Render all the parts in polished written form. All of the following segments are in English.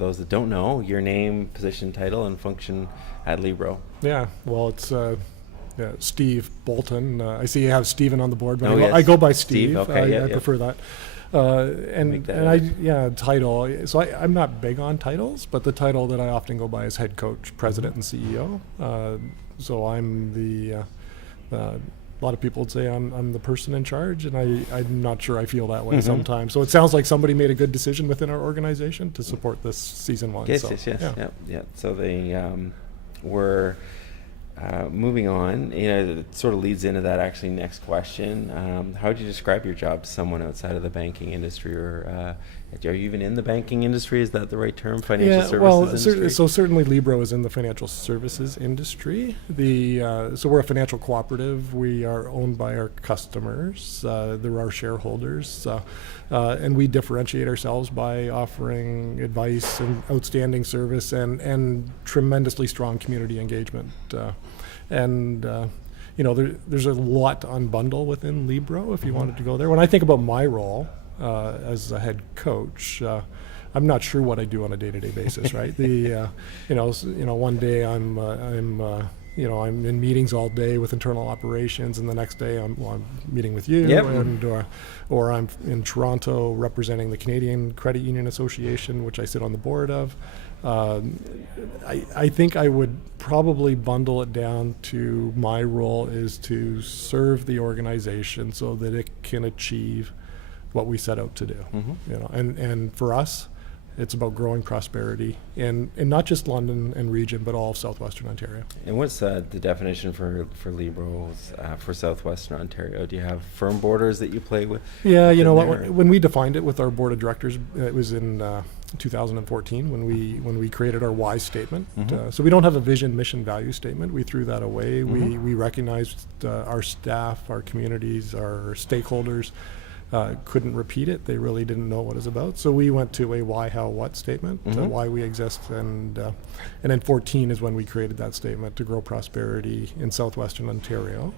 Those that don't know, your name, position, title, and function at Libro. Yeah, well, it's Steve Bolton. I see you have Steven on the board, but Yes. I go by Steve. Okay, I prefer that. Title. So I'm not big on titles, but the title that I often go by is head coach, president, and CEO. So I'm a lot of people would say I'm the person in charge, and I'm not sure I feel that way sometimes. So it sounds like somebody made a good decision within our organization to support this season one. Yes, so, yeah. So they were moving on. It sort of leads into that actually next question. How would you describe your job to someone outside of the banking industry, or are you even in the banking industry? Is that the right term? Financial services industry? So certainly Libro is in the financial services industry. So we're a financial cooperative. We are owned by our customers. They're our shareholders. And we differentiate ourselves by offering advice and outstanding service and tremendously strong community engagement. There's a lot to unbundle within Libro if you wanted to go there. When I think about my role as a head coach, I'm not sure what I do on a day-to-day basis, right? One day I'm in meetings all day with internal operations, and the next day I'm meeting with you, or I'm in Toronto representing the Canadian Credit Union Association, which I sit on the board of. I think I would probably bundle it down to my role is to serve the organization so that it can achieve what we set out to do. And for us, it's about growing prosperity in not just London and region, but all of southwestern Ontario. And what's the definition for Libro's for southwestern Ontario? Do you have firm borders that you play with? Yeah, when we defined it with our board of directors, it was in 2014 when we created our why statement. So we don't have a vision, mission, value statement. We threw that away. We recognized our staff, our communities, our stakeholders couldn't repeat it. They really didn't know what it was about. So we went to a why, how, what statement, why we exist. And then 14 is when we created that statement to grow prosperity in southwestern Ontario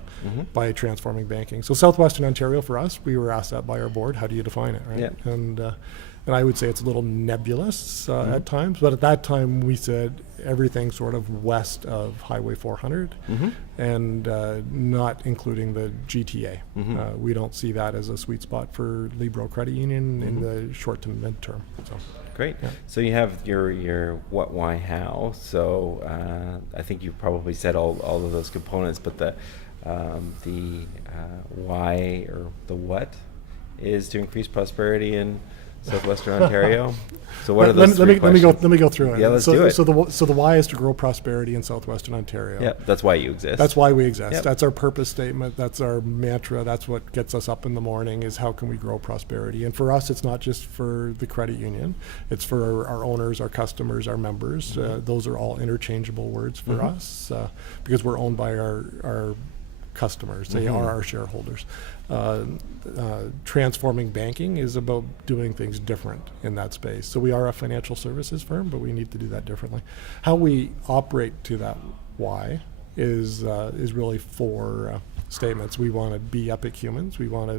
by transforming banking. So southwestern Ontario, for us, we were asked that by our board. How do you define it, right? Yeah. And I would say it's a little nebulous at times, but at that time we said everything sort of west of Highway 400 and not including the GTA. We don't see that as a sweet spot for Libro Credit Union in the short to mid-term. So. Great. Yeah. So you have your what, why, how. So I think you've probably said all of those components, but the why or the what is to increase prosperity in southwestern Ontario. So what are those three questions? Let me go through it. Yeah, let's do it. So the why is to grow prosperity in southwestern Ontario. Yeah, that's why you exist. That's why we exist. Yep. That's our purpose statement. That's our mantra. That's what gets us up in the morning is how can we grow prosperity. And for us, it's not just for the credit union. It's for our owners, our customers, our members. Those are all interchangeable words for us because we're owned by our customers. They are our shareholders. Transforming banking is about doing things different in that space. So we are a financial services firm, but we need to do that differently. How we operate to that why is really four statements. We want to be epic humans. We want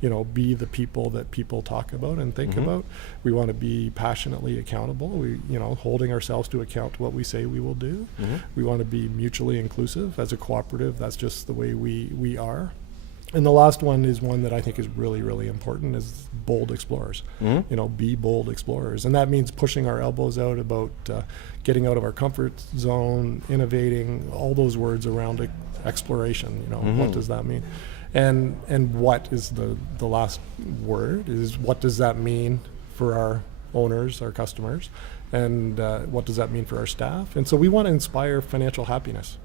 to, be the people that people talk about and think about. We want to be passionately accountable. We, holding ourselves to account to what we say we will do. We want to be mutually inclusive as a cooperative. That's just the way we are. And the last one is one that I think is really, really important is bold explorers. Be bold explorers. And that means pushing our elbows out about getting out of our comfort zone, innovating, all those words around exploration. What does that mean? And what is the last word is what does that mean for our owners, our customers, and what does that mean for our staff? And so we want to inspire financial happiness.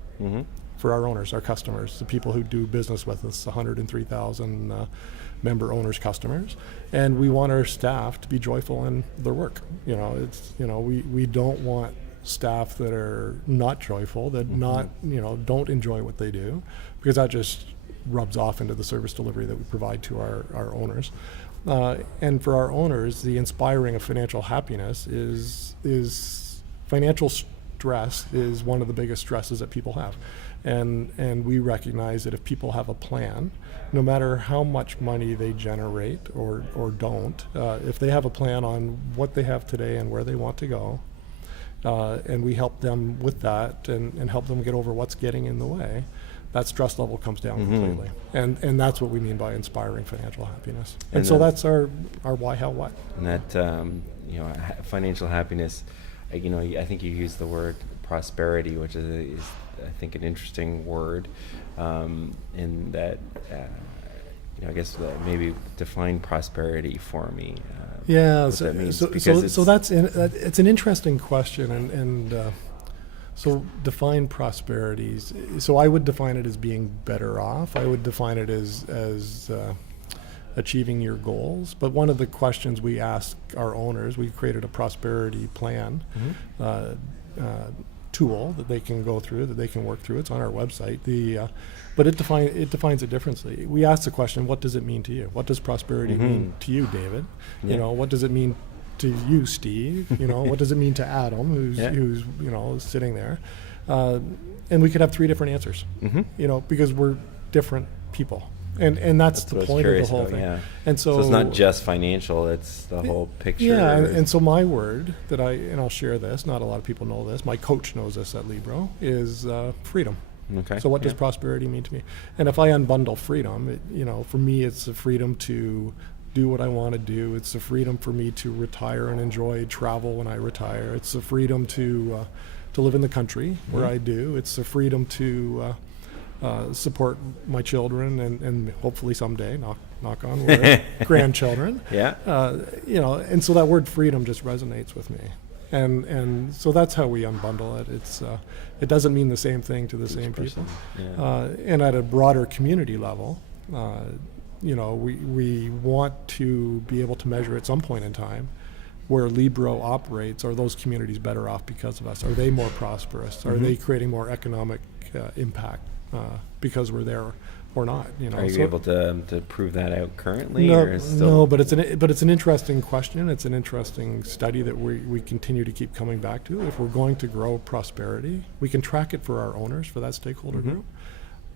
For our owners, our customers, the people who do business with us, 103,000 member owners, customers, and we want our staff to be joyful in their work. We don't want staff that are not joyful, that don't enjoy what they do, because that just rubs off into the service delivery that we provide to our owners. And for our owners, the inspiring of financial happiness is financial stress is one of the biggest stresses that people have. And we recognize that if people have a plan, no matter how much money they generate or don't, if they have a plan on what they have today and where they want to go, and we help them with that and help them get over what's getting in the way, that stress level comes down completely. And that's what we mean by inspiring financial happiness. And so that's our why, how, what. And that, financial happiness, I think you used the word prosperity, which is I think an interesting word, in that, I guess maybe define prosperity for me. So it's an interesting question, and so define prosperities. So I would define it as being better off. I would define it as achieving your goals. But one of the questions we ask our owners, we created a prosperity plan tool that they can go through, that they can work through. It's on our website. But it defines it differently. We ask the question, what does it mean to you? What does prosperity mean to you, David? Yeah. What does it mean to you, Steve? What does it mean to Adam, who's sitting there? And we could have 3 different answers. Because we're different people. And that's the point of the whole thing. Yeah. And so it's not just financial, it's the whole picture. Yeah, and so my word that I'll share this, not a lot of people know this, my coach knows this at Libro, is freedom. Okay. So what does prosperity mean to me? And if I unbundle freedom, for me it's the freedom to do what I want to do. It's the freedom for me to retire and enjoy travel when I retire. It's the freedom to live in the country where I do. It's the freedom to support my children and hopefully someday, knock on wood, grandchildren. Yeah. And so that word freedom just resonates with me. And so that's how we unbundle it. It doesn't mean the same thing to the same people. Yeah. And at a broader community level, we want to be able to measure at some point in time where Libro operates. Are those communities better off because of us? Are they more prosperous? Are they creating more economic impact because we're there or not? Are you able to prove that out currently? No, but it's an interesting question. It's an interesting study that we continue to keep coming back to. If we're going to grow prosperity, we can track it for our owners, for that stakeholder group,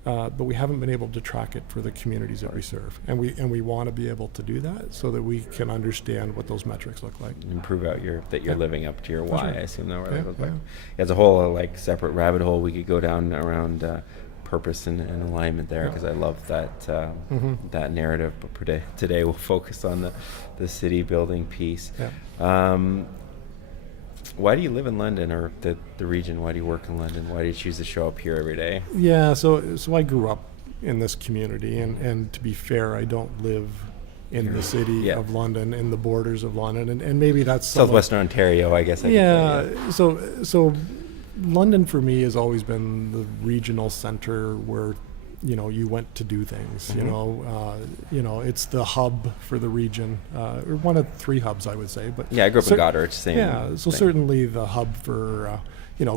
but we haven't been able to track it for the communities that we serve, and we want to be able to do that so that we can understand what those metrics look like and prove out that you're living up to your why. Right. I assume that would look like. It's a whole separate rabbit hole we could go down around purpose and alignment there, because I love that that narrative. But today we'll focus on the city building piece. Why do you live in London, or the region? Why do you work in London? Why do you choose to show up here every day? Yeah, so I grew up in this community, and to be fair, I don't live in the city of London, in the borders of London, and maybe that's Southwestern Ontario, I guess. So London for me has always been the regional center where you went to do things. It's the hub for the region, or one of 3 hubs, I would say. But I grew up in Goddard. Same. Yeah, so certainly the hub for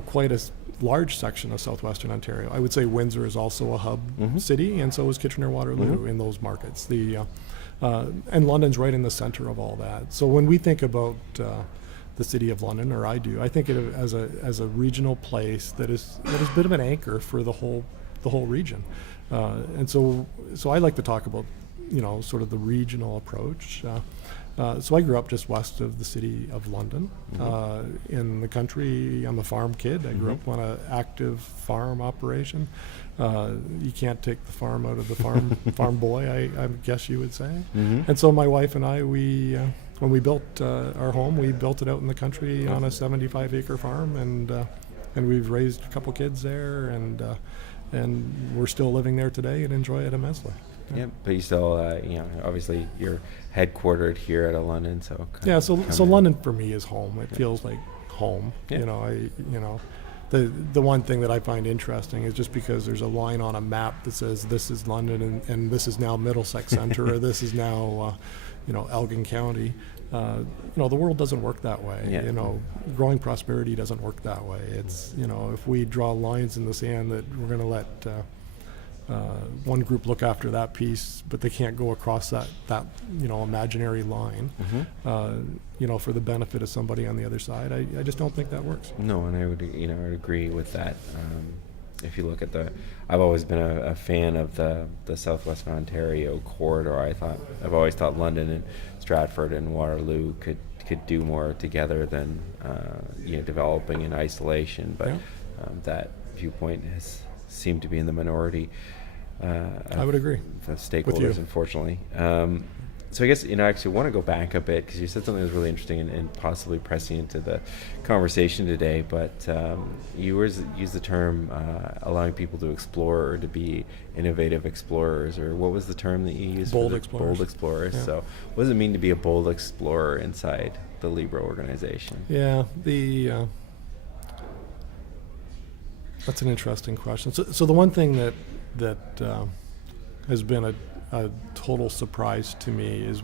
quite a large section of southwestern Ontario. I would say Windsor is also a hub city, and so is Kitchener-Waterloo in those markets. And London's right in the center of all that. So when we think about the city of London, or I do, I think of it as a regional place that is a bit of an anchor for the whole region. And so I like to talk about sort of the regional approach. So I grew up just west of the city of London, in the country. I'm a farm kid. I grew up on an active farm operation. You can't take the farm out of the farm boy, I guess you would say. And so my wife and I, when we built our home, we built it out in the country on a 75-acre farm, and we've raised a couple kids there, and we're still living there today and enjoy it immensely. Yeah, but you still, obviously you're headquartered here out of London, so. So London for me is home. It feels like home. Yeah. The one thing that I find interesting is just because there's a line on a map that says this is London and this is now Middlesex Centre or this is now, Elgin County. The world doesn't work that way. Yeah. Growing prosperity doesn't work that way. It's, if we draw lines in the sand that we're going to let one group look after that piece, but they can't go across that imaginary line, for the benefit of somebody on the other side. I just don't think that works. No, and I would agree with that. if you look at I've always been a fan of the Southwest Ontario corridor. I've always thought London and Stratford and Waterloo could do more together than developing in isolation. But that viewpoint has seemed to be in the minority. I would agree. The stakeholders, unfortunately. So I guess, I actually want to go back a bit because you said something that was really interesting and possibly pressing into the conversation today, but you used the term allowing people to explore or to be innovative explorers, or what was the term that you used? Bold explorers. Bold explorers. Yeah. So what does it mean to be a bold explorer inside the Libro organization? Yeah, that's an interesting question. So the one thing that has been a total surprise to me is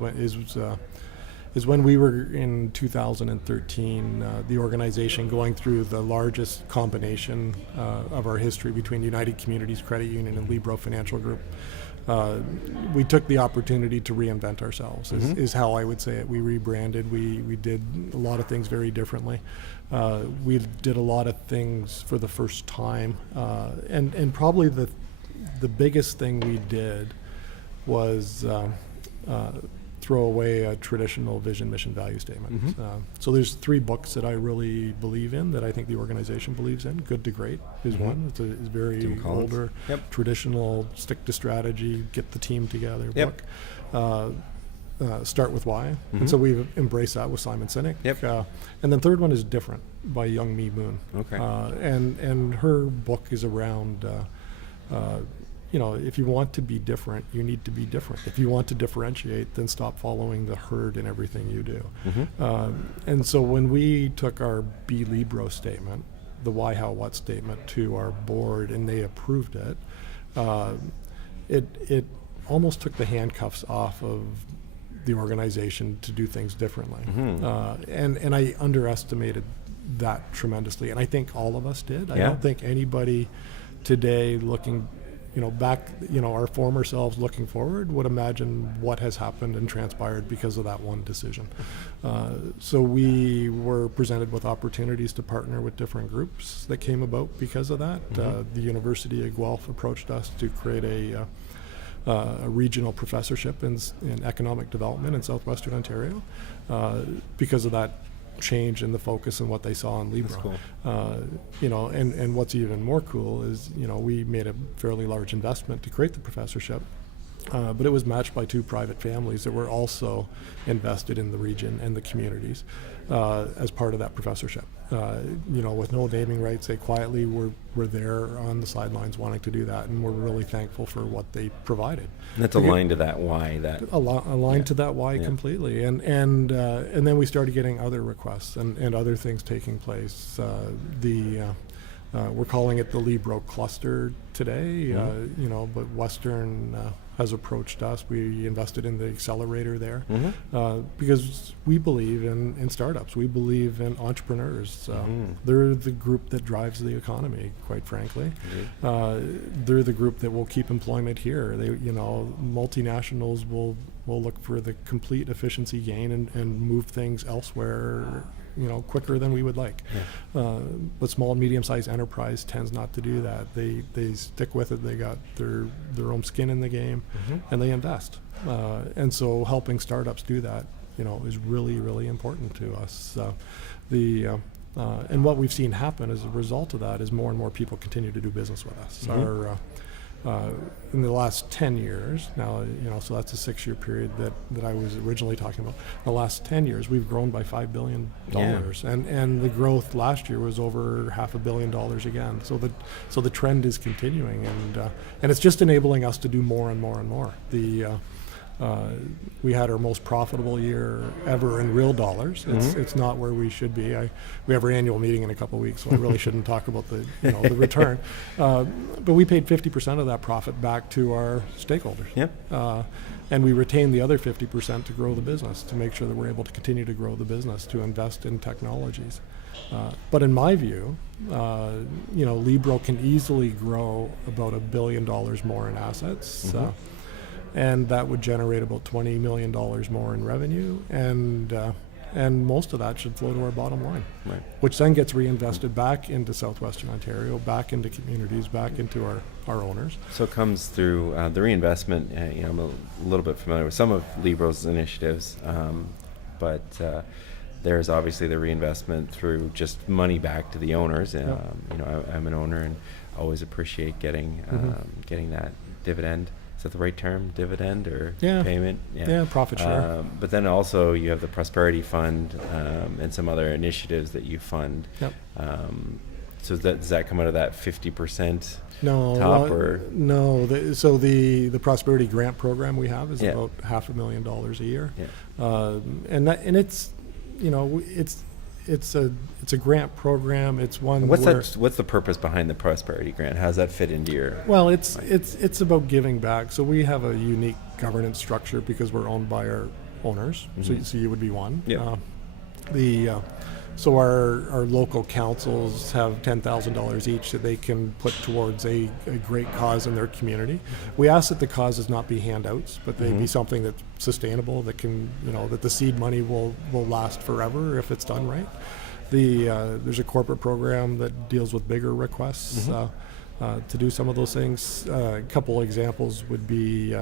when we were in 2013, the organization going through the largest combination of our history between United Communities Credit Union and Libro Financial Group. We took the opportunity to reinvent ourselves, is how I would say it. We rebranded. We did a lot of things very differently. We did a lot of things for the first time, and probably the biggest thing we did was throw away a traditional vision, mission, value statement. So there's 3 books that I really believe in, that I think the organization believes in. Good to Great is one. It's very older, traditional, stick to strategy, get the team together book. Start with Why. And so we've embraced that with Simon Sinek. And then third one is Different by Young Mi Moon. And her book is around if you want to be different, you need to be different. If you want to differentiate, then stop following the herd in everything you do. And so when we took our Be Libro statement, the why, how, what statement, to our board, and they approved it, it almost took the handcuffs off of the organization to do things differently. And I underestimated that tremendously. And I think all of us did. I don't think anybody today looking back, our former selves looking forward would imagine what has happened and transpired because of that one decision. So we were presented with opportunities to partner with different groups that came about because of that. The University of Guelph approached us to create a regional professorship in economic development in southwestern Ontario because of that change in the focus and what they saw in Libro. Cool. And what's even more cool is, we made a fairly large investment to create the professorship, but it was matched by 2 private families that were also invested in the region and the communities as part of that professorship. With no naming rights, they quietly were there on the sidelines wanting to do that, and we're really thankful for what they provided. That's aligned to that why. Aligned to that why completely, and then we started getting other requests and other things taking place. We're calling it the Libro Cluster today, but Western has approached us. We invested in the accelerator there because we believe in startups. We believe in entrepreneurs. They're the group that drives the economy, quite frankly. They're the group that will keep employment here. Multinationals will look for the complete efficiency gain and move things elsewhere quicker than we would like. But small and medium-sized enterprise tends not to do that. They stick with it. They got their own skin in the game, and they invest. And so helping startups do that, is really, really important to us. And what we've seen happen as a result of that is more and more people continue to do business with us. In the last 10 years, now, so that's a 6-year period that I was originally talking about. The last 10 years, we've grown by $5 billion. And the growth last year was over $500 million again. So the trend is continuing, and it's just enabling us to do more and more and more. We had our most profitable year ever in real dollars. It's not where we should be. We have our annual meeting in a couple of weeks, so I really shouldn't talk about the return. But we paid 50% of that profit back to our stakeholders. And we retained the other 50% to grow the business, to make sure that we're able to continue to grow the business, to invest in technologies. But in my view, Libro can easily grow about $1 billion more in assets. And that would generate about $20 million more in revenue, and and most of that should flow to our bottom line, Right. which then gets reinvested back into Southwestern Ontario, back into communities, back into our owners. So it comes through the reinvestment. I'm a little bit familiar with some of Libro's initiatives, but there's obviously the reinvestment through just money back to the owners. I'm an owner and always appreciate getting that dividend. Is that the right term, dividend or payment? Yeah, profit share. But then also you have the Prosperity Fund and some other initiatives that you fund. Yep. So does that come out of that 50%? No, top or no. The Prosperity Grant program we have is about $500,000 a year, and it's it's a grant program. It's one. What's the purpose behind the Prosperity Grant? How does that fit into your? Well, it's about giving back. So we have a unique governance structure because we're owned by our owners. Mm-hmm. So you would be one. Yeah. So our local councils have $10,000 each that they can put towards a great cause in their community. We ask that the causes not be handouts, but they be something that's sustainable, that can, that the seed money will last forever if it's done right. There's a corporate program that deals with bigger requests to do some of those things. A couple examples would be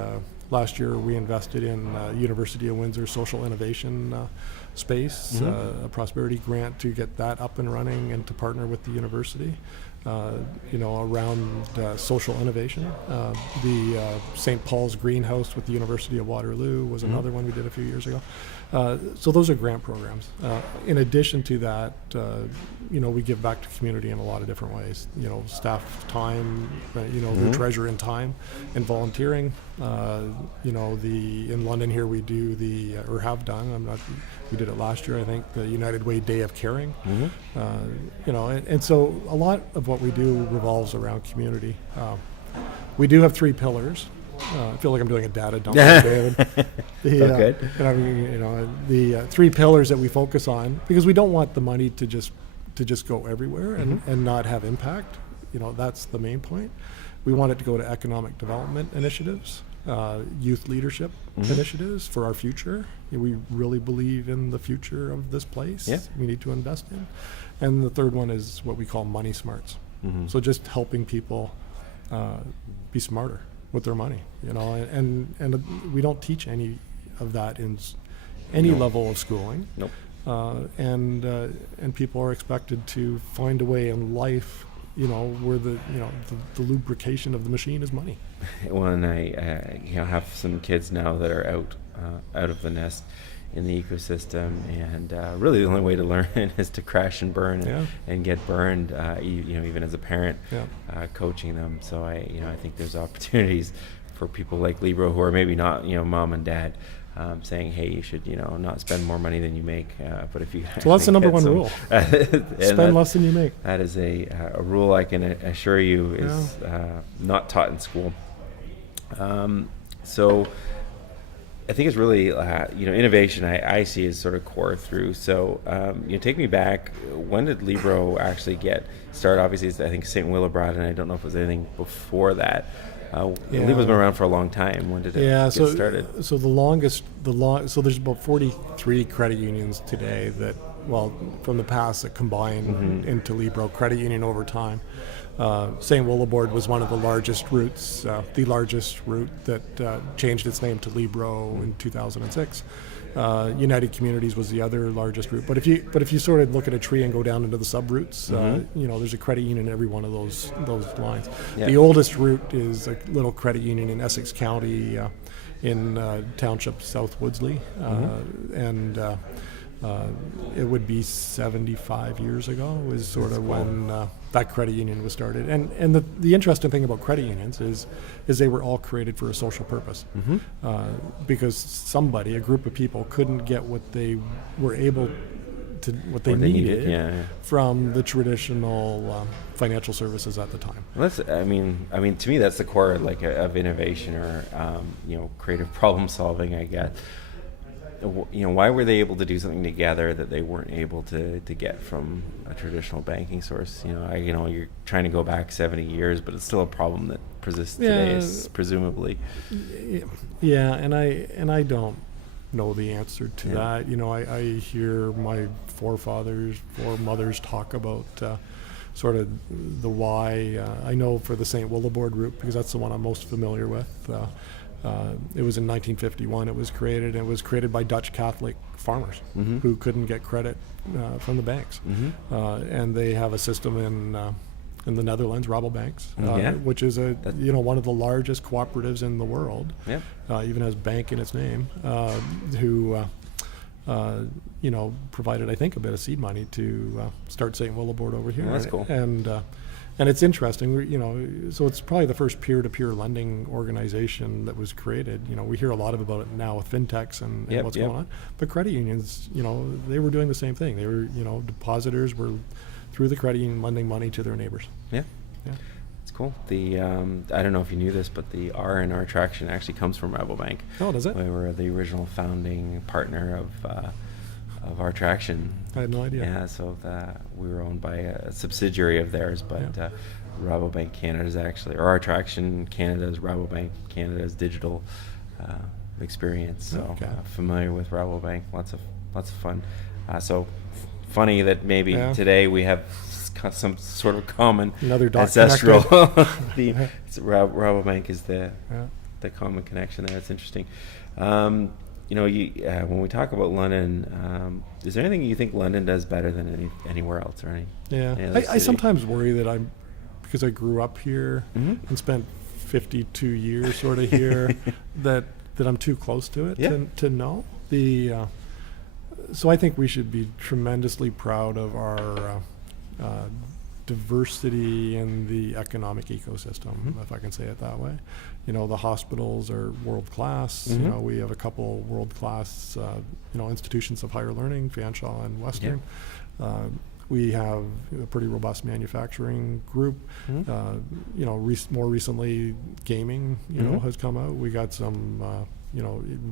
last year we invested in University of Windsor social innovation space, a prosperity grant to get that up and running and to partner with the university, around social innovation. The St. Paul's greenhouse with the University of Waterloo was another one we did a few years ago. So those are grant programs. In addition to that, we give back to community in a lot of different ways. Staff time, their treasure in time, and volunteering. In London here we do have done. We did it last year, I think, the United Way Day of Caring. And so a lot of what we do revolves around community. We do have 3 pillars. I feel like I'm doing a data dump, David. Good. The 3 pillars that we focus on, because we don't want the money to just go everywhere and not have impact. That's the main point. We want it to go to economic development initiatives, youth leadership initiatives for our future. We really believe in the future of this place. Yeah. We need to invest in. And the third one is what we call money smarts. So just helping people be smarter with their money, and we don't teach any of that in any level of schooling. Nope. And people are expected to find a way in life, where the lubrication of the machine is money. When I have some kids now that are out of the nest in the ecosystem, and really the only way to learn is to crash and burn and get burned. Even as a parent, coaching them. So I think there's opportunities for people like Libro who are maybe not mom and dad, saying, hey, you should not spend more money than you make. But if you so that's the number one rule: spend less than you make. That is a rule I can assure you is not taught in school. So I think it's really, innovation I see as sort of core through. So, take me back. When did Libro actually get started? Obviously, it's, I think, St. Willibrod, and I don't know if it was anything before that. Libro's been around for a long time. When did it get started? So so there's about 43 credit unions today that, from the past that combined into Libro Credit Union over time. St. Willibrod was one of the largest routes, the largest route that changed its name to Libro in 2006. United Communities was the other largest route. But if you sort of look at a tree and go down into the sub-routes, there's a credit union in every one of those lines. Yeah. The oldest route is a little credit union in Essex County, in township South Woodsley, and it would be 75 years ago is sort of when that credit union was started. And the interesting thing about credit unions is they were all created for a social purpose, because a group of people couldn't get what they were able to, what they needed from the traditional financial services at the time. Well, I mean, to me, that's the core of innovation or creative problem solving, I guess. Why were they able to do something together that they weren't able to get from a traditional banking source? You're trying to go back 70 years, but it's still a problem that persists today, presumably. Yeah, and I don't know the answer to Yeah. that. You know, I hear my foremothers talk about sort of the why. I know for the St. Willibord route, because that's the one I'm most familiar with. It was in 1951. It was created. It was created by Dutch Catholic farmers Mm-hmm. who couldn't get credit from the banks, Mm-hmm. and they have a system in the Netherlands, Rabobanks, Yeah. which is one of the largest cooperatives in the world. Yep. Even has bank in its name, who provided, I think, a bit of seed money to start St. Willibord over here. Oh, that's cool. And it's interesting, so it's probably the first peer-to-peer lending organization that was created. We hear a lot about it now with fintechs and Yep, what's yep. going on. But credit unions, they were doing the same thing. They were, depositors were through the credit union lending money to their neighbors. Yeah. Yeah. It's cool. The I don't know if you knew this, but the R in our traction actually comes from Rabobank. Oh, does it? We were the original founding partner of our traction. I had no idea. Yeah, so we were owned by a subsidiary of theirs, but Yeah. Rabobank Canada is actually, or our traction Canada is Rabobank Canada's digital experience. So Okay. familiar with Rabobank, lots of fun. So funny that maybe Yeah. today we have some sort of common Another dot ancestral theme. Yeah. Rabobank is the Yeah. common connection there. It's interesting. When we talk about London, is there anything you think London does better than anywhere else, or any? Yeah, any other I city? sometimes worry that because I grew up here Mhm. and spent 52 years sort of here, that I'm too close to it Yeah. to know. So I think we should be tremendously proud of our diversity in the economic ecosystem, Mhm. if I can say it that way. The hospitals are world class. Mhm. We have a couple world class, institutions of higher learning, Fanshawe and Western. We have a pretty robust manufacturing group. Mhm. More recently, gaming, Mhm. has come out. We got some,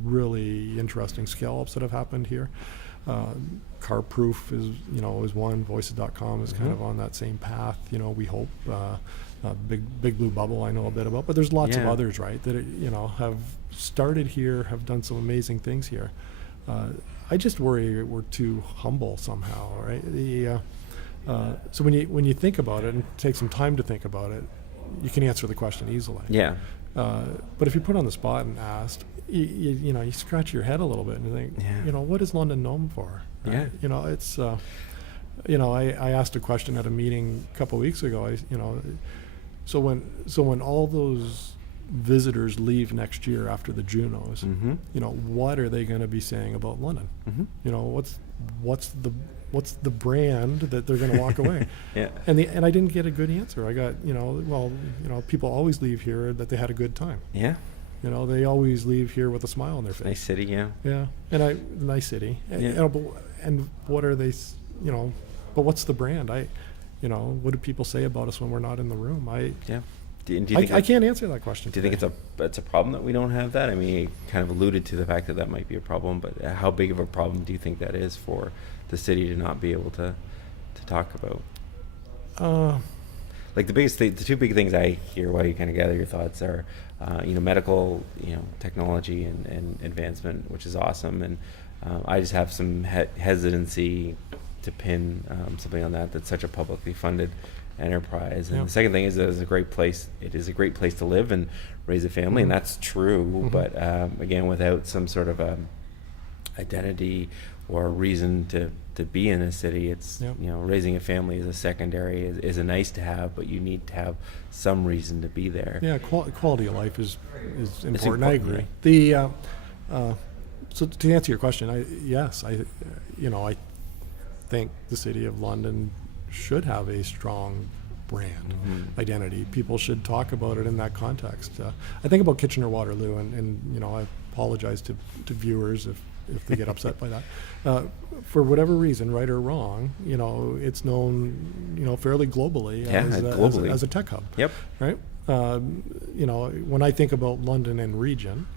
really interesting scale-ups that have happened here. CarProof is one. Voices.com is kind Mhm. of on that same path. We hope. Big Blue Bubble I know a bit about, but there's lots of Yeah. others, right? That have started here, have done some amazing things here. I just worry we're too humble somehow, right? So when you think about it and take some time to think about it, you can answer the question easily. Yeah. But if you're put on the spot and asked, you scratch your head a little bit and you think, Yeah. what is London known for? Right? Yeah. It's, I asked a question at a meeting a couple of weeks ago. So when all those visitors leave next year after the Junos, Mm-hmm. what are they going to be saying about London? Mm-hmm. What's the brand that they're going to walk away? Yeah. And I didn't get a good answer. I got, people always leave here that they had a good time. Yeah. They always leave here with a smile on their face. Nice city. Yeah. Yeah. Nice city. Yeah. And what are they, but what's the brand? What do people say about us when we're not in the room? Yeah. Do you think I can't answer that question. Do you think it's a problem that we don't have that? I mean, you kind of alluded to the fact that might be a problem, but how big of a problem do you think that is for the city to not be able to talk about? Like the two big things I hear while you kind of gather your thoughts are, medical, technology and advancement, which is awesome, and I just have some hesitancy to pin something on that. That's such a publicly funded enterprise. And Yeah. the second thing is that it's a great place. It is a great place to live and raise a family, and that's true. Mhm. But again, without some sort of identity or reason to be in a city, it's Yep. Raising a family is a secondary, is a nice to have, but you need to have some reason to be there. Yeah, quality of life is important. important, I agree. So to answer your question, I think the city of London should have a strong brand identity. People should talk about it in that context. I think about Kitchener-Waterloo, and I apologize to viewers if they get upset by that. For whatever reason, right or wrong, it's known, fairly globally, as a tech hub. Yep. Right. When I think about London and region,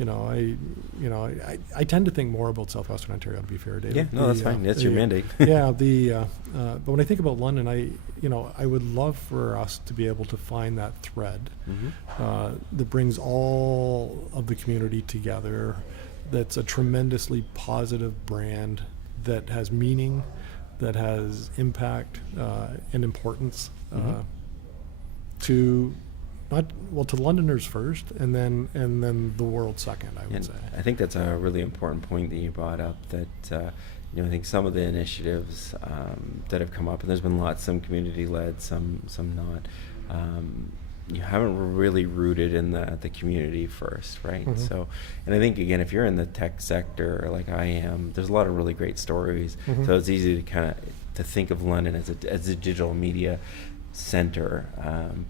I tend to think more about Southwestern Ontario, to be fair, David. Yeah, no, that's fine. That's your mandate. Yeah, but when I think about London, I would love for us to be able to find that thread Mhm. that brings all of the community together, that's a tremendously positive brand that has meaning, that has impact and importance to to Londoners first, and then the world second, I would say. I think that's a really important point that you brought up. That I think some of the initiatives that have come up, and there's been lots, some community led, some not. You haven't really rooted in the community first, right? So, and I think again, if you're in the tech sector like I am, there's a lot of really great stories. So it's easy to think of London as a digital media center,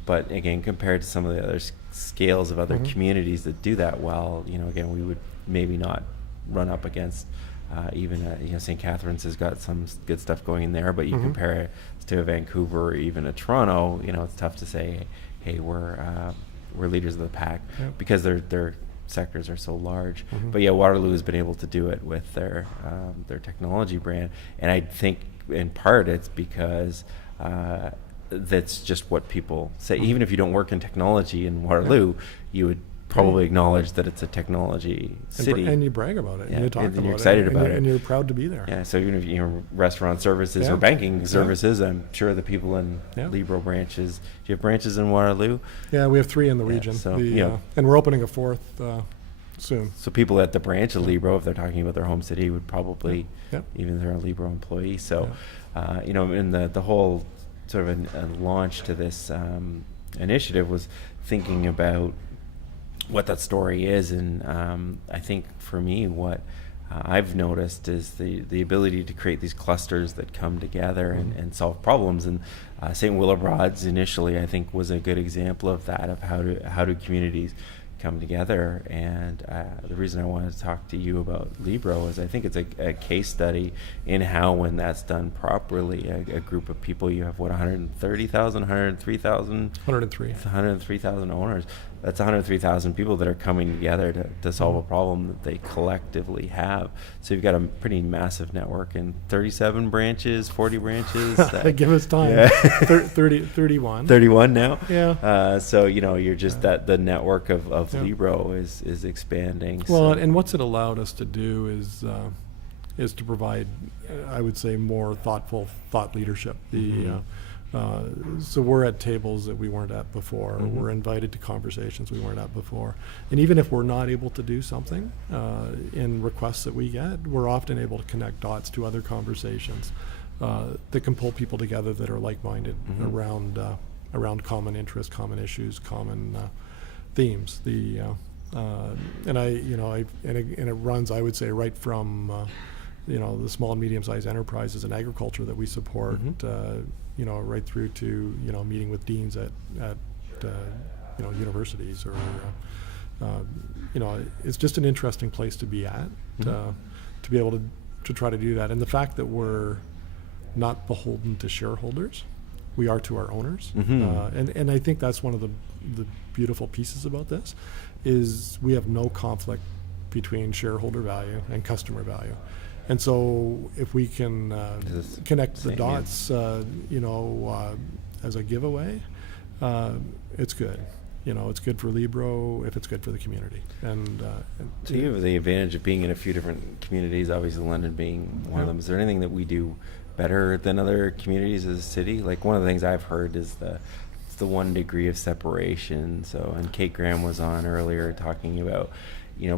but again, compared to some of the other scales of other communities that do that well, again, we would maybe not run up against even St. Catharines has got some good stuff going in there, but you compare it to a Vancouver or even a Toronto, it's tough to say, hey, we're leaders of the pack, because their sectors are so large. But yeah, Waterloo has been able to do it with their technology brand, and I think in part it's because that's just what people say. Even if you don't work in technology in Waterloo, you would probably acknowledge that it's a technology city. And you brag about it, and you talk about it. And you're excited about it. And you're proud to be there. Yeah, so even if you're restaurant services or banking services, I'm sure the people in Libro branches, do you have branches in Waterloo? Yeah, we have 3 in the region. So, and we're opening a 4th soon. So people at the branch of Libro, if they're talking about their home city, would probably, even if they're a Libro employee. So, in the whole sort of a launch to this initiative was thinking about what that story is, and I think for me what I've noticed is the ability to create these clusters that come together and solve problems. And St. Willibrod's initially, I think, was a good example of that, of how do communities come together. And the reason I wanted to talk to you about Libro is I think it's a case study in how, when that's done properly, a group of people, you have 130,000, 103,000 owners. That's 103,000 people that are coming together to solve a problem that they collectively have. So you've got a pretty massive network in 37 branches, 40 branches. Give us time. Yeah. 31. 31 now? Yeah. So, you're just that the network of Libro is expanding. Well, and what's it allowed us to do is to provide, I would say, more thought leadership. So we're at tables that we weren't at before. We're invited to conversations we weren't at before. And even if we're not able to do something in requests that we get, we're often able to connect dots to other conversations that can pull people together that are like-minded around common interests, common issues, common themes. And it runs, I would say, right from the small and medium-sized enterprises and agriculture that we support, right through to meeting with deans at universities, or it's just an interesting place to be at, to be able to try to do that. And the fact that we're not beholden to shareholders, we are to our owners, and I think that's one of the beautiful pieces about this, is we have no conflict between shareholder value and customer value. And so if we can connect the dots, as a giveaway, it's good. It's good for Libro if it's good for the community. And so you have the advantage of being in a few different communities, obviously London being one of them. Is there anything that we do better than other communities as a city? Like, one of the things I've heard is the 1 degree of separation. So, and Kate Graham was on earlier talking about,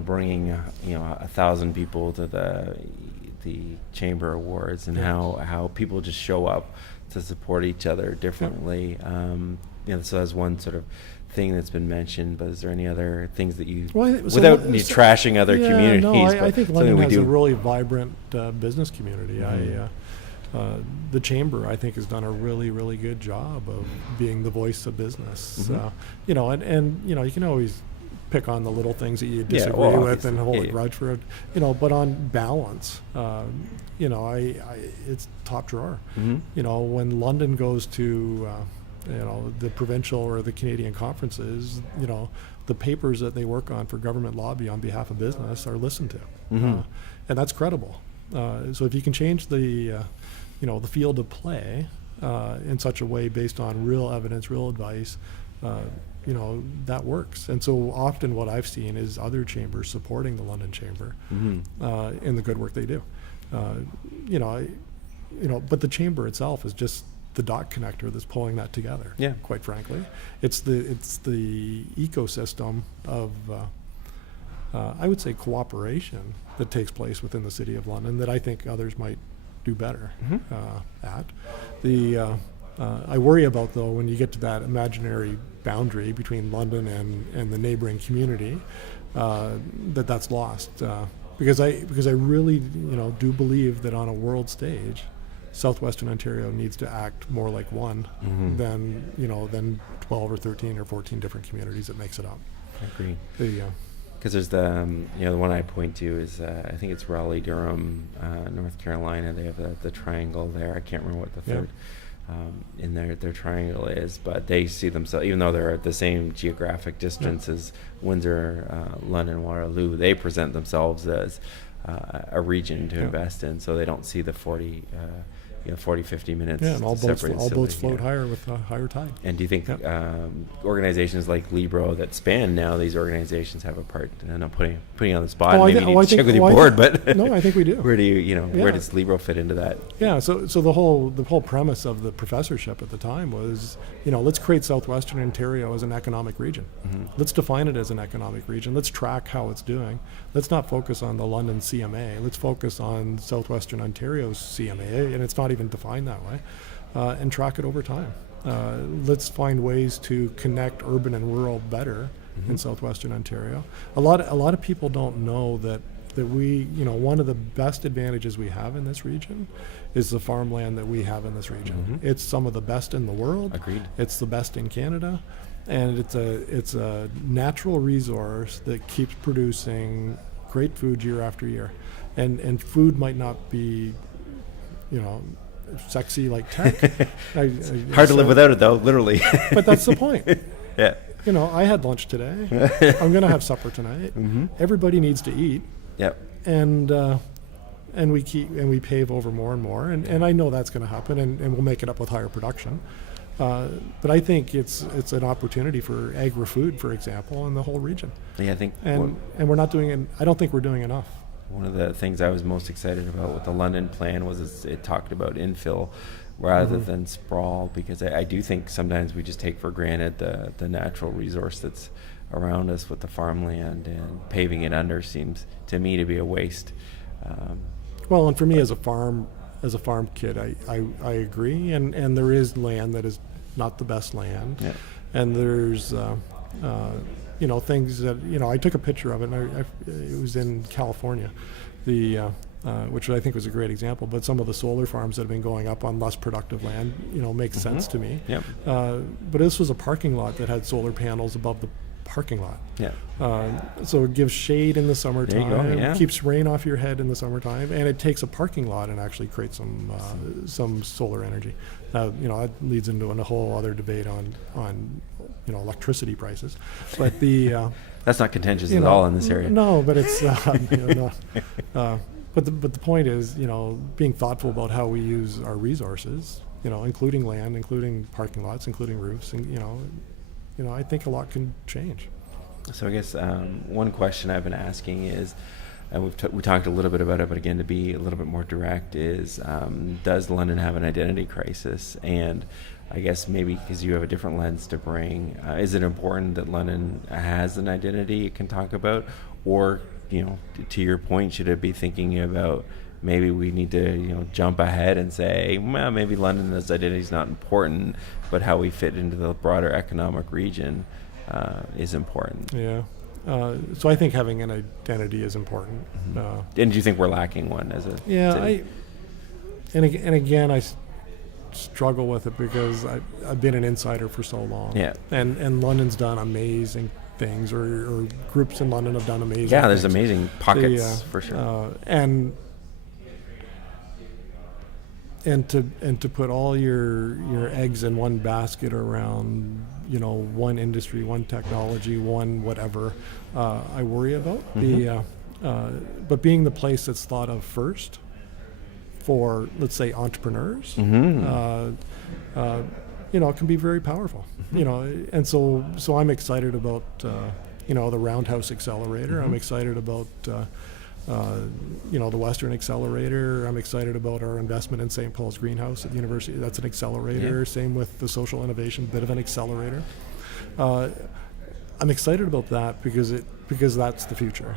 bringing 1,000 people to the Chamber Awards, and how people just show up to support each other differently. So that's one sort of thing that's been mentioned, but is there any other things that you, without trashing other communities? No, I think London has a really vibrant business community. The Chamber, I think, has done a really, really good job of being the voice of business. And you can always pick on the little things that you disagree with and hold a grudge for it, but on balance, it's top drawer. When London goes to, the provincial or the Canadian conferences, the papers that they work on for government lobby on behalf of business are listened to, and that's credible. So if you can change the field of play in such a way based on real evidence, real advice, that works. And so often what I've seen is other chambers supporting the London Chamber in the good work they do. But the chamber itself is just the dot connector that's pulling that together. Yeah. Quite frankly, it's the ecosystem of I would say cooperation that takes place within the City of London that I think others might do better at. I worry about, though, when you get to that imaginary boundary between London and the neighboring community, that's lost. Because I really do believe that on a world stage, Southwestern Ontario needs to act more like one than 12 or 13 or 14 different communities that makes it up. I agree. Because there's the one I point to is I think it's Raleigh, Durham, North Carolina. They have the triangle there. I can't remember what the third in their triangle is, but they see themselves, even though they're at the same geographic distance as Windsor, London, Waterloo, they present themselves as a region to invest in, so they don't see the 40, 50 minutes. Yeah, and all boats float higher with a higher tide. And do you think organizations like Libro that span now these organizations have a part? And I'm not putting you on the spot. Maybe you need to check with your board, but no, I think we do. Where do where does Libro fit into that? Yeah, so the whole premise of the professorship at the time was, let's create Southwestern Ontario as an economic region. Let's define it as an economic region. Let's track how it's doing. Let's not focus on the London CMA. Let's focus on Southwestern Ontario's CMA, and it's not even defined that way, and track it over time. Let's find ways to connect urban and rural better in Southwestern Ontario. A lot of people don't know that we, one of the best advantages we have in this region is the farmland that we have in this region. It's some of the best in the world. Agreed. It's the best in Canada, and it's a natural resource that keeps producing great food year after year. And food might not be, sexy like tech. Hard to live without it, though, literally. But that's the point. Yeah. I had lunch today. I'm going to have supper tonight. Everybody needs to eat. Yep. And we pave over more and more, and I know that's going to happen, and we'll make it up with higher production. But I think it's an opportunity for agri-food, for example, in the whole region. Yeah, I think. And we're not doing it. I don't think we're doing enough. One of the things I was most excited about with the London plan was it talked about infill rather than sprawl, because I do think sometimes we just take for granted the natural resource that's around us with the farmland, and paving it under seems to me to be a waste. Well, and for me as a farm kid, I agree, and there is land that is not the best land, and there's things that I took a picture of it, and it was in California, which I think was a great example. But some of the solar farms that have been going up on less productive land, makes sense to me. Yep. But this was a parking lot that had solar panels above the parking lot. Yeah. So it gives shade in the summertime, there you go, keeps rain off your head in the summertime, and it takes a parking lot and actually creates some solar energy. Now, that leads into a whole other debate on electricity prices, but that's not contentious at all in this area. No, but it's but the point is, being thoughtful about how we use our resources, including land, including parking lots, including roofs, and I think a lot can change. So I guess one question I've been asking is, and we talked a little bit about it, but again, to be a little bit more direct, is does London have an identity crisis? And I guess maybe because you have a different lens to bring, is it important that London has an identity it can talk about? Or, to your point, should it be thinking about maybe we need to, jump ahead and say, well, maybe London's identity is not important, but how we fit into the broader economic region is important. Yeah. So I think having an identity is important. And do you think we're lacking one as a city? And again, I struggle with it because I've been an insider for so long. Yeah. And London's done amazing things, or groups in London have done amazing things. Yeah, there's amazing pockets for sure. And to put all your eggs in one basket around one industry, one technology, one whatever, I worry about. But being the place that's thought of first for, let's say, entrepreneurs, it can be very powerful. And so I'm excited about the Roundhouse Accelerator. I'm excited about the Western Accelerator. I'm excited about our investment in St. Paul's Greenhouse at the university. That's an accelerator. Yeah. Same with the social innovation, bit of an accelerator. I'm excited about that because that's the future.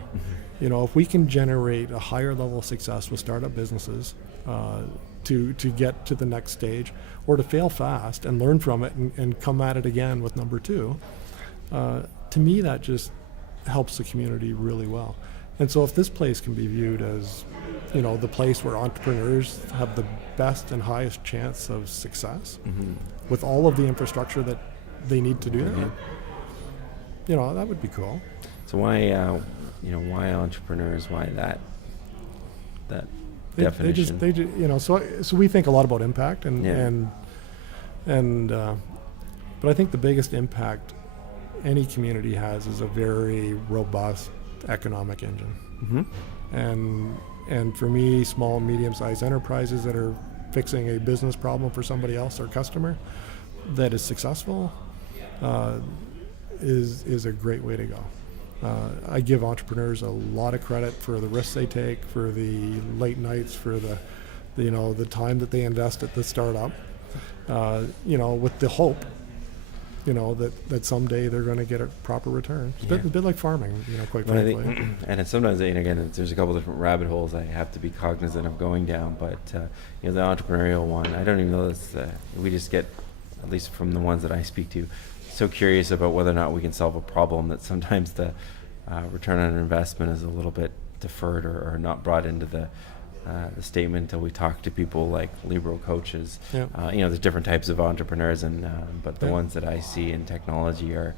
If we can generate a higher level of success with startup businesses to get to the next stage, or to fail fast and learn from it and come at it again with number two, to me that just helps the community really well. And so if this place can be viewed as the place where entrepreneurs have the best and highest chance of success with all of the infrastructure that they need to do that, that would be cool. So why entrepreneurs? Why that definition? They just so we think a lot about impact and but I think the biggest impact any community has is a very robust economic engine. And for me, small and medium-sized enterprises that are fixing a business problem for somebody else, their customer, that is successful, is a great way to go. I give entrepreneurs a lot of credit for the risks they take, for the late nights, for the time that they invest at the startup, with the hope, that someday they're going to get a proper return. It's a bit like farming, quite frankly. And sometimes, again, there's a couple different rabbit holes I have to be cognizant of going down, but the entrepreneurial one, I don't even know this. We just get, at least from the ones that I speak to, so curious about whether or not we can solve a problem that sometimes the return on investment is a little bit deferred or not brought into the statement until we talk to people like Libro coaches. There's different types of entrepreneurs, but the ones that I see in technology are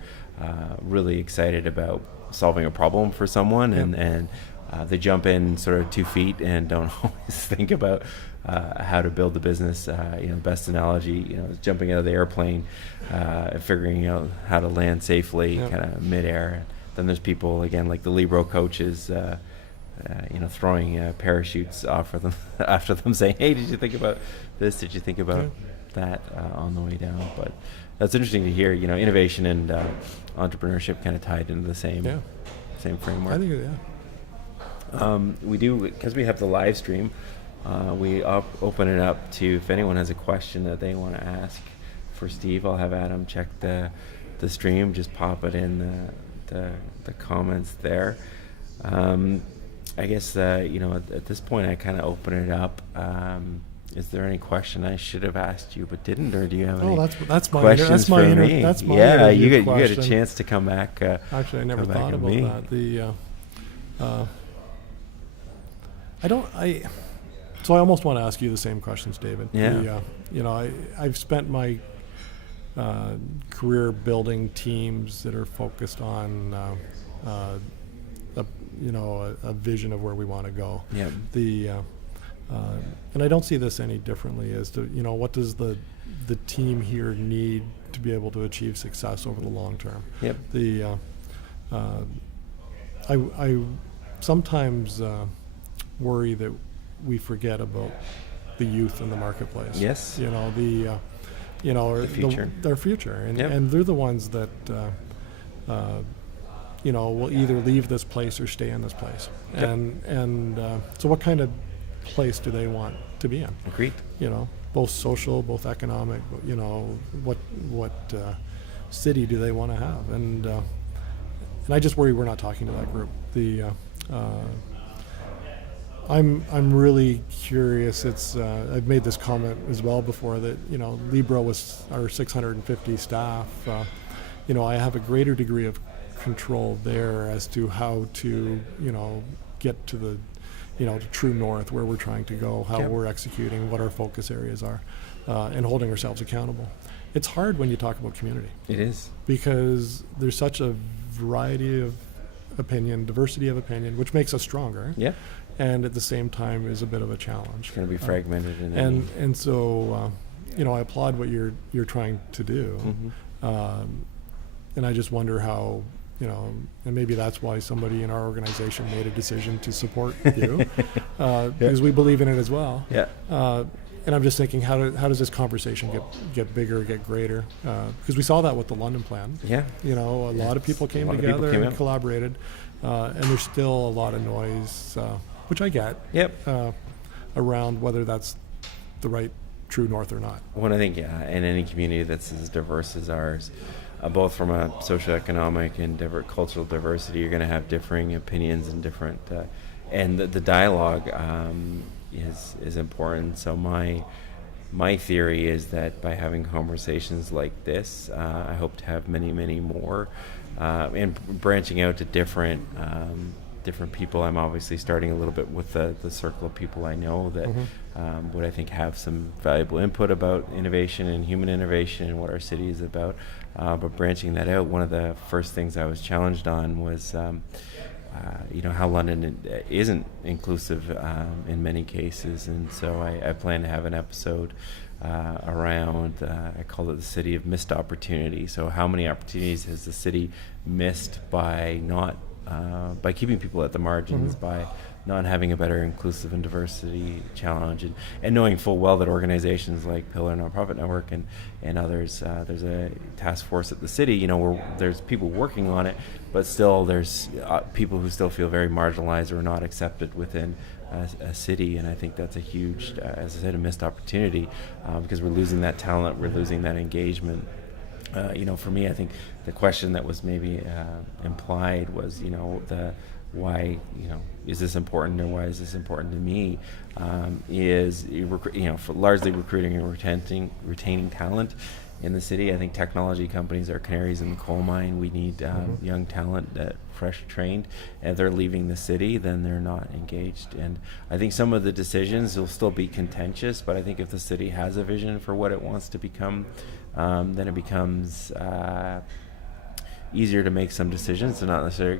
really excited about solving a problem for someone, and they jump in sort of 2 feet and don't always think about how to build the business. Best analogy, is jumping out of the airplane, figuring out how to land safely, kind of midair. Then there's people, again, like the Libro coaches, throwing parachutes after them, saying, "Hey, did you think about this? Did you think about that?" On the way down. But that's interesting to hear. Innovation and entrepreneurship kind of tied into the same framework. I think, we do, because we have the live stream. We open it up to, if anyone has a question that they want to ask for Steve. I'll have Adam check the stream. Just pop it in the comments there. I guess at this point I kind of open it up. Is there any question I should have asked you but didn't, or do you have any questions for me? That's my yeah, you interview get a question. chance to come back. Actually, I never thought about that. So I almost want to ask you the same questions, David. Yeah. I've spent my career building teams that are focused on a vision of where we want to go. Yeah. And I don't see this any differently as to what does the team here need to be able to achieve success over the long term. Yep. I sometimes worry that we forget about the youth in the marketplace. Yes. The future. Their future, and Yep. and they're the ones that will either leave this place or stay in this place. Yep. And so what kind of place do they want to be in? Agreed. Both social, both economic. What city do they want to have? And I just worry we're not talking to that group. I'm really curious. I've made this comment as well before that Libro was our 650 staff. I have a greater degree of control there as to how to get to the to true north, where we're trying to go, how we're executing, what our focus areas are, and holding ourselves accountable. It's hard when you talk about community. It is, because there's such a variety of opinion, diversity of opinion, which makes us stronger. Yeah. And at the same time is a bit of a challenge. It's going to be fragmented. And so I applaud what you're trying to do. Mm-hmm. And I just wonder how, and maybe that's why somebody in our organization made a decision to support you, because we believe in it as well. Yeah. and I'm just thinking, how does this conversation get bigger, get greater? Because we saw that with the London plan. Yeah. You know, a lot of people came together and collaborated, and there's still a lot of noise, which I get. Yep. Around whether that's the right true north or not. Well, I think, yeah, in any community that's as diverse as ours, both from a socioeconomic and cultural diversity, you're going to have differing opinions and different, and the dialogue is important. So my theory is that by having conversations like this, I hope to have many, many more, and branching out to different people. I'm obviously starting a little bit with the circle of people I know that would, I think, have some valuable input about innovation and human innovation and what our city is about. But branching that out, one of the first things I was challenged on was how London isn't inclusive in many cases. And so I plan to have an episode around, I call it the city of missed opportunity. So how many opportunities has the city missed by keeping people at the margins, by not having a better inclusive and diversity challenge, and knowing full well that organizations like Pillar Nonprofit Network and others, there's a task force at the city, where there's people working on it, but still there's people who still feel very marginalized or not accepted within a city. And I think that's a huge, as I said, a missed opportunity, because we're losing that talent, we're losing that engagement. For me, I think the question that was maybe implied was, why, is this important, or why is this important to me? Is for largely recruiting and retaining talent in the city. I think technology companies are canaries in the coal mine. We need young talent that fresh trained, and if they're leaving the city, then they're not engaged. And I think some of the decisions will still be contentious, but I think if the city has a vision for what it wants to become, then it becomes easier to make some decisions. They're not necessarily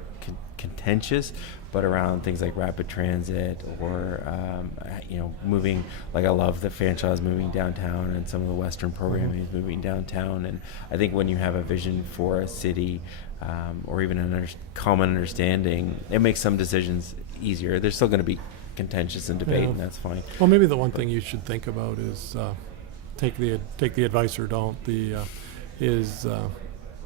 contentious, but around things like rapid transit or moving. Like, I love that Fanshawe is moving downtown, and some of the Western programming is moving downtown. And I think when you have a vision for a city, or even a common understanding, it makes some decisions easier. There's still going to be contentious and debate, and that's fine. Well, maybe the one thing you should think about is take the advice or don't.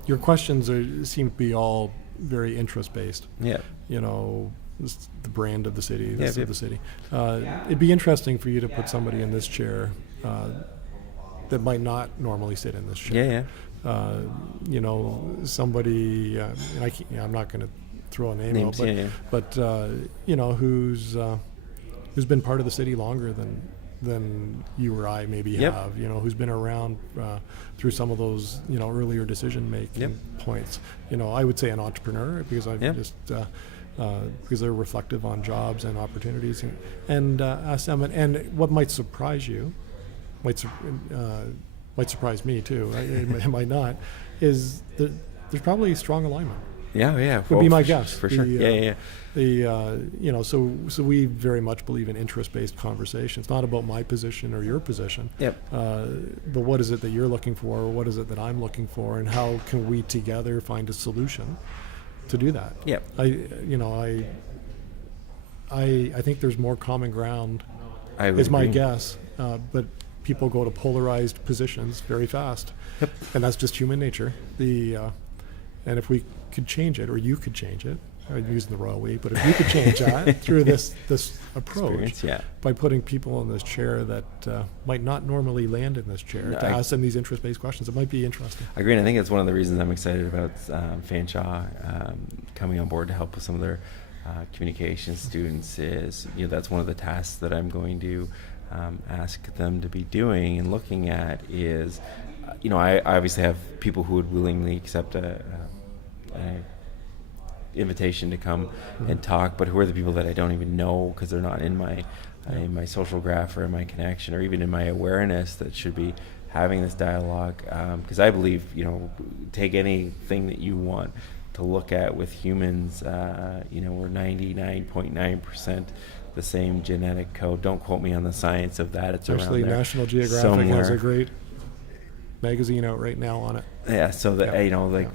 Your questions seem to be all very interest based. Yeah. The brand of the city, of the city. It'd be interesting for you to put somebody in this chair that might not normally sit in this chair. Somebody, and I'm not going to throw a name out, but who's been part of the city longer than you or I maybe have, who's been around through some of those, earlier decision-making points. I would say an entrepreneur, because because they're reflective on jobs and opportunities, and ask them. And what might surprise you, might surprise me too. It might not. Is that there's probably strong alignment. Would be my guess. For sure. So we very much believe in interest-based conversation. It's not about my position or your position. But what is it that you're looking for? Or what is it that I'm looking for? And how can we together find a solution to do that? I think there's more common ground. Is my guess. But people go to polarized positions very fast, and that's just human nature. And if we could change it, or you could change it, I'm using the royal we, but if you could change that through this approach, by putting people in this chair that might not normally land in this chair, to ask them these interest-based questions, it might be interesting. I agree, and I think that's one of the reasons I'm excited about Fanshawe coming on board to help with some of their communication students. Is that's one of the tasks that I'm going to ask them to be doing and looking at. Is I obviously have people who would willingly accept a invitation to come and talk, but who are the people that I don't even know because they're not in my social graph or in my connection or even in my awareness that should be having this dialogue? Because I believe, take anything that you want to look at with humans, we're 99.9% the same genetic code. Don't quote me on the science of that. It's actually around there National Geographic has a great magazine out right now on it. So that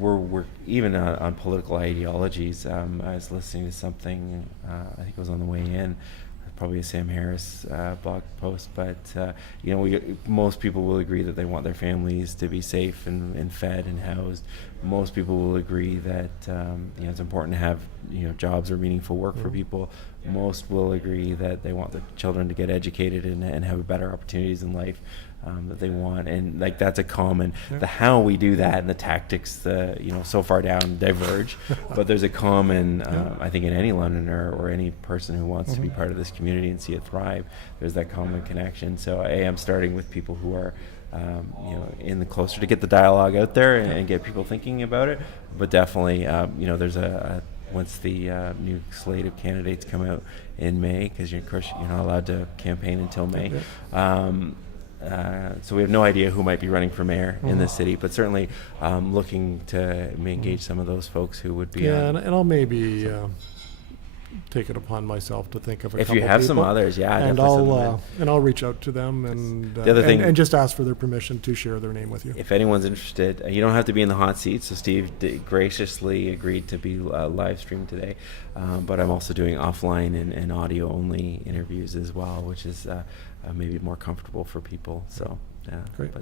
we're even on political ideologies. I was listening to something. I think it was on the way in. probably a Sam Harris blog post, but most people will agree that they want their families to be safe and fed and housed. Most people will agree that it's important to have jobs or meaningful work for people. Most will agree that they want their children to get educated and have better opportunities in life that they want, and like that's a common. The how we do that and the tactics, so far down diverge, but there's a common. I think in any Londoner or any person who wants to be part of this community and see it thrive, there's that common connection. So I am starting with people who are. In the closer to get the dialogue out there and get people thinking about it, but definitely, there's once the new slate of candidates come out in May, because of course you're not allowed to campaign until May. So we have no idea who might be running for mayor in the city, but certainly looking to engage some of those folks who would be. And I'll maybe take it upon myself to think of a if couple you have people. some others, and I'll reach out to them and the other thing, and just ask for their permission to share their name with you. If anyone's interested, you don't have to be in the hot seat. So Steve graciously agreed to be live streamed today, but I'm also doing offline and audio only interviews as well, which is maybe more comfortable for people. So Great. But